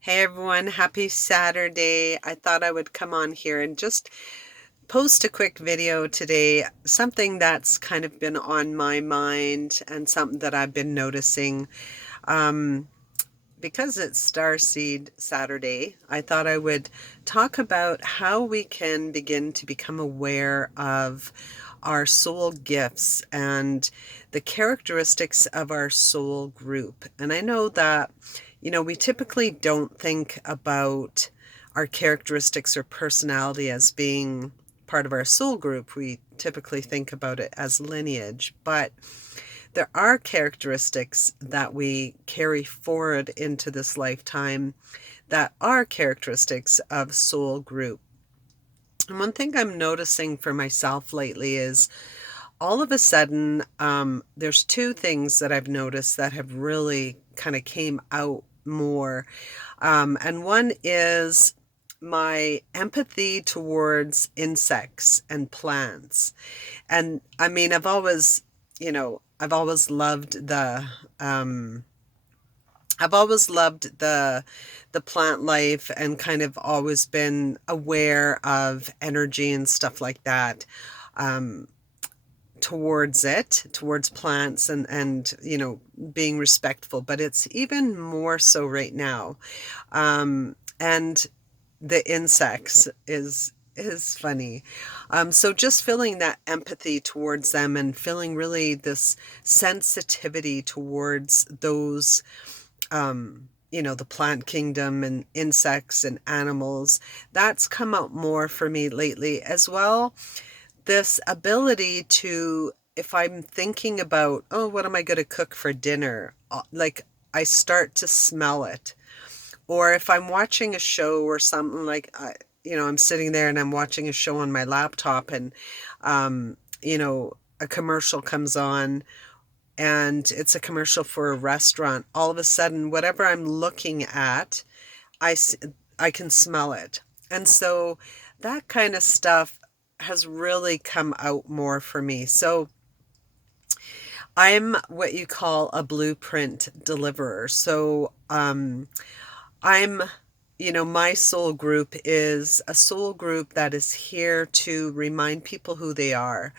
Hey everyone, happy Saturday. I thought I would come on here and just post a quick video today, something that's kind of been on my mind and something that I've been noticing. Um, because it's Starseed Saturday, I thought I would talk about how we can begin to become aware of our soul gifts and the characteristics of our soul group. And I know that, we typically don't think about our characteristics or personality as being part of our soul group. We typically think about it as lineage, but there are characteristics that we carry forward into this lifetime that are characteristics of soul group. And one thing I'm noticing for myself lately is all of a sudden, there's two things that I've noticed that have really kind of came out more. And one is my empathy towards insects and plants. And I mean, I've always loved um, the plant life and kind of always been aware of energy and stuff like that. Um, towards plants and being respectful, but it's even more so right now. And the insects is funny. So just feeling that empathy towards them and feeling really this sensitivity towards those, the plant kingdom and insects and animals, that's come out more for me lately as well. This ability to, if I'm thinking about, oh, what am I going to cook for dinner? Like I start to smell it. Or if I'm watching a show or something like, I'm sitting there and I'm watching a show on my laptop and, a commercial comes on and it's a commercial for a restaurant. All of a sudden, whatever I'm looking at, I, s- I can smell it. And so that kind of stuff has really come out more for me. So I'm what you call a blueprint deliverer. So I'm, my soul group is a soul group that is here to remind people who they are.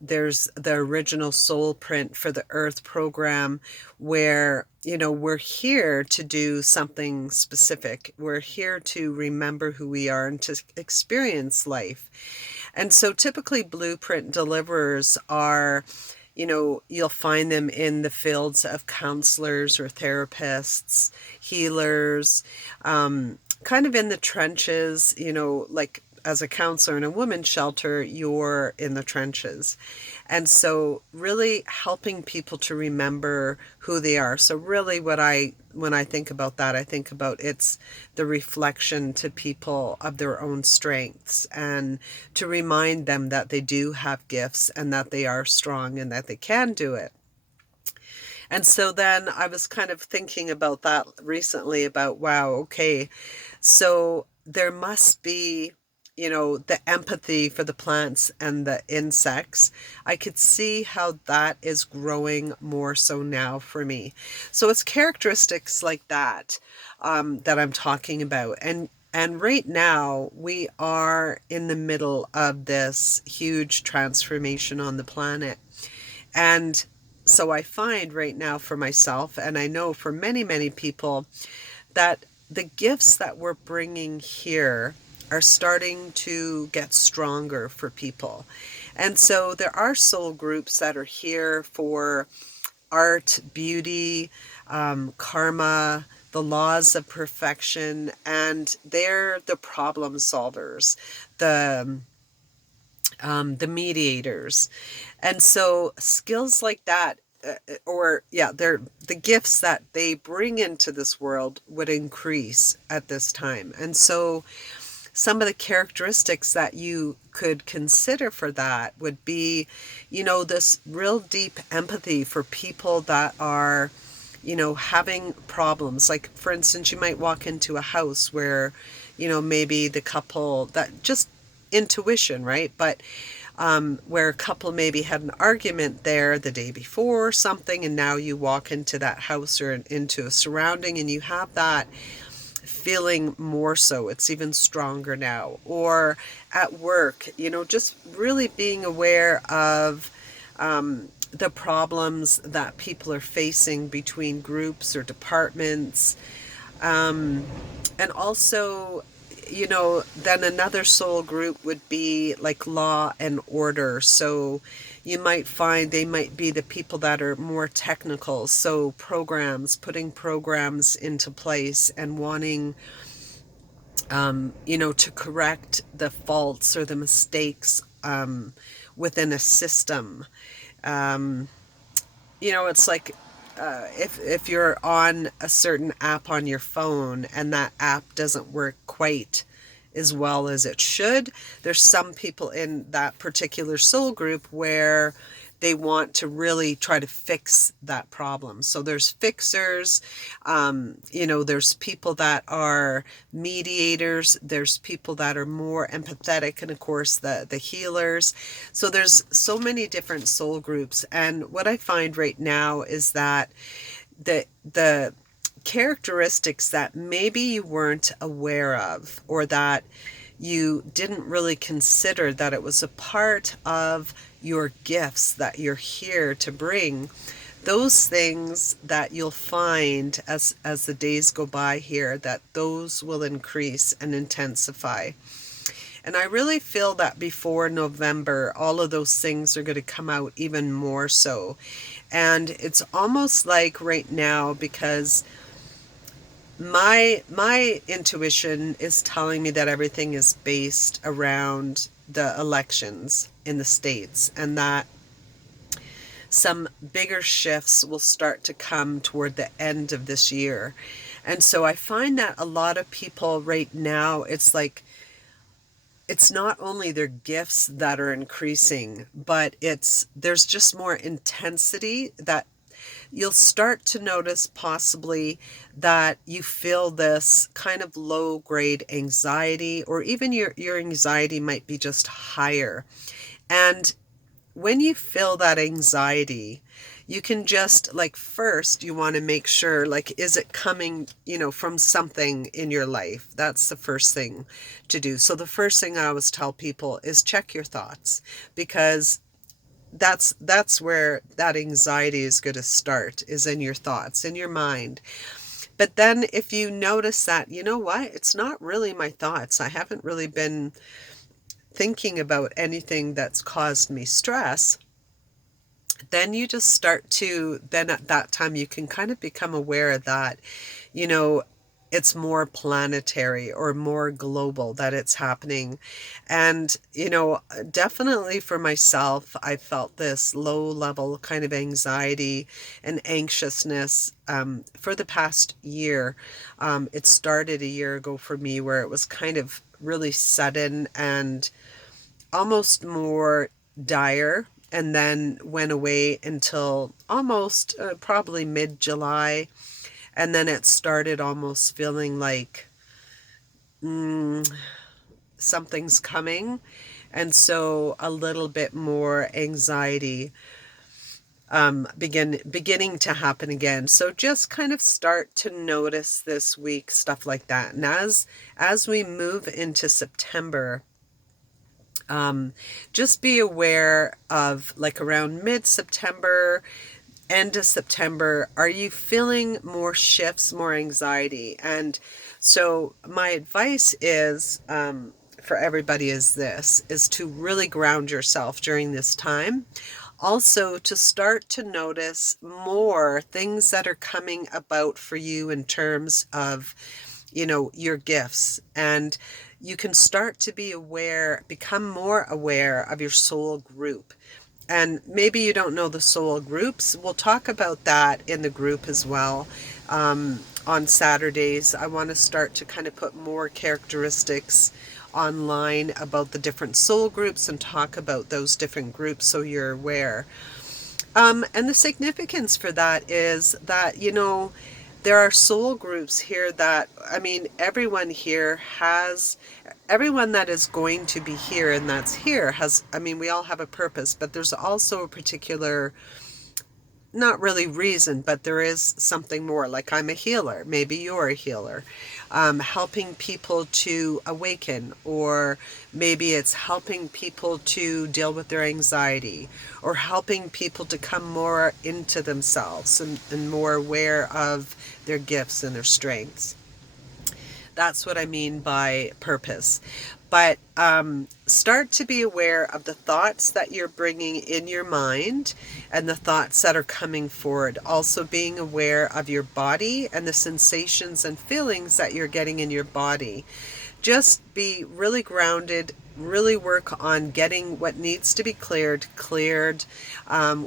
There's the original soul print for the Earth program where, we're here to do something specific. We're here to remember who we are and to experience life. And so typically blueprint deliverers are, you'll find them in the fields of counselors or therapists, healers, kind of in the trenches, like as a counselor in a women's shelter, you're in the trenches. And so really helping people to remember who they are. So really when I think about that, I think about it's the reflection to people of their own strengths and to remind them that they do have gifts and that they are strong and that they can do it. And so then I was kind of thinking about that recently about, wow, okay, so there must be, the empathy for the plants and the insects. I could see how that is growing more so now for me. So it's characteristics like that that I'm talking about. And right now, we are in the middle of this huge transformation on the planet. And so I find right now for myself, and I know for many, many people, that the gifts that we're bringing here are starting to get stronger for people. And so there are soul groups that are here for art, beauty, karma, the laws of perfection, and they're the problem solvers, the the mediators. And so skills like that, or yeah, they're the gifts that they bring into this world would increase at this time. And so some of the characteristics that you could consider for that would be, this real deep empathy for people that are, having problems. Like, for instance, you might walk into a house where, maybe the couple that just intuition, right? But where a couple maybe had an argument there the day before or something, and now you walk into that house or into a surrounding and you have that feeling more so. It's even stronger now. Or at work, just really being aware of the problems that people are facing between groups or departments. Um, and also, then another soul group would be like law and order. So you might find they might be the people that are more technical. So putting programs into place and wanting, to correct the faults or the mistakes within a system. Um, it's like if you're on a certain app on your phone and that app doesn't work quite as well as it should, there's some people in that particular soul group where they want to really try to fix that problem. So there's fixers, there's people that are mediators, there's people that are more empathetic, and of course the healers. So there's so many different soul groups. And what I find right now is that the characteristics that maybe you weren't aware of, or that you didn't really consider that it was a part of your gifts that you're here to bring, those things that you'll find as the days go by here, that those will increase and intensify. And I really feel that before November, all of those things are going to come out even more so. And it's almost like right now, because my intuition is telling me that everything is based around the elections in the States, and that some bigger shifts will start to come toward the end of this year. And so I find that a lot of people right now, it's like, it's not only their gifts that are increasing, but there's just more intensity, that you'll start to notice possibly that you feel this kind of low grade anxiety, or even your anxiety might be just higher. And when you feel that anxiety, you can just, like, first you want to make sure, like, is it coming, from something in your life? That's the first thing to do. So the first thing I always tell people is check your thoughts, because that's where that anxiety is going to start, is in your thoughts, in your mind. But then if you notice that, you know what, it's not really my thoughts, I haven't really been thinking about anything that's caused me stress, then you just start to, then at that time you can kind of become aware that, you know, it's more planetary or more global that it's happening. And, definitely for myself, I felt this low level kind of anxiety and anxiousness for the past year. It started a year ago for me, where it was kind of really sudden and almost more dire, and then went away until almost probably mid-July. And then it started almost feeling like something's coming. And so a little bit more anxiety beginning to happen again. So just kind of start to notice this week stuff like that. And as we move into September, just be aware of, like, around mid-September, end of September, are you feeling more shifts, more anxiety? And so my advice is, for everybody, is to really ground yourself during this time. Also, to start to notice more things that are coming about for you in terms of, your gifts. And you can start to become more aware of your soul group. And maybe you don't know the soul groups. We'll talk about that in the group as well. On Saturdays, I want to start to kind of put more characteristics online about the different soul groups and talk about those different groups so you're aware. And the significance for that is that, there are soul groups here that, everyone that is going to be here and that's here we all have a purpose, but there's also a particular not really reason, but there is something more. Like I'm a healer, maybe you're a healer, helping people to awaken, or maybe it's helping people to deal with their anxiety, or helping people to come more into themselves and more aware of their gifts and their strengths. That's what I mean by purpose. But start to be aware of the thoughts that you're bringing in your mind and the thoughts that are coming forward. Also, being aware of your body and the sensations and feelings that you're getting in your body. Just be really grounded, really work on getting what needs to be cleared,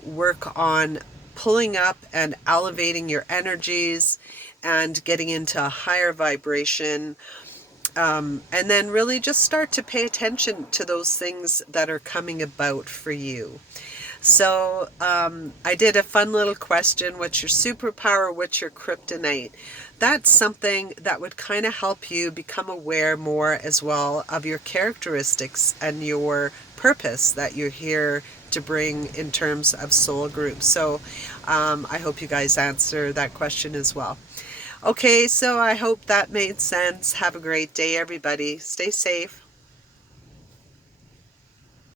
work on pulling up and elevating your energies and getting into a higher vibration. And then really just start to pay attention to those things that are coming about for you. So I did a fun little question: what's your superpower? What's your kryptonite? That's something that would kind of help you become aware more as well of your characteristics and your purpose that you're here to bring in terms of soul groups. So I hope you guys answer that question as well. Okay, so I hope that made sense. Have a great day, everybody. Stay safe.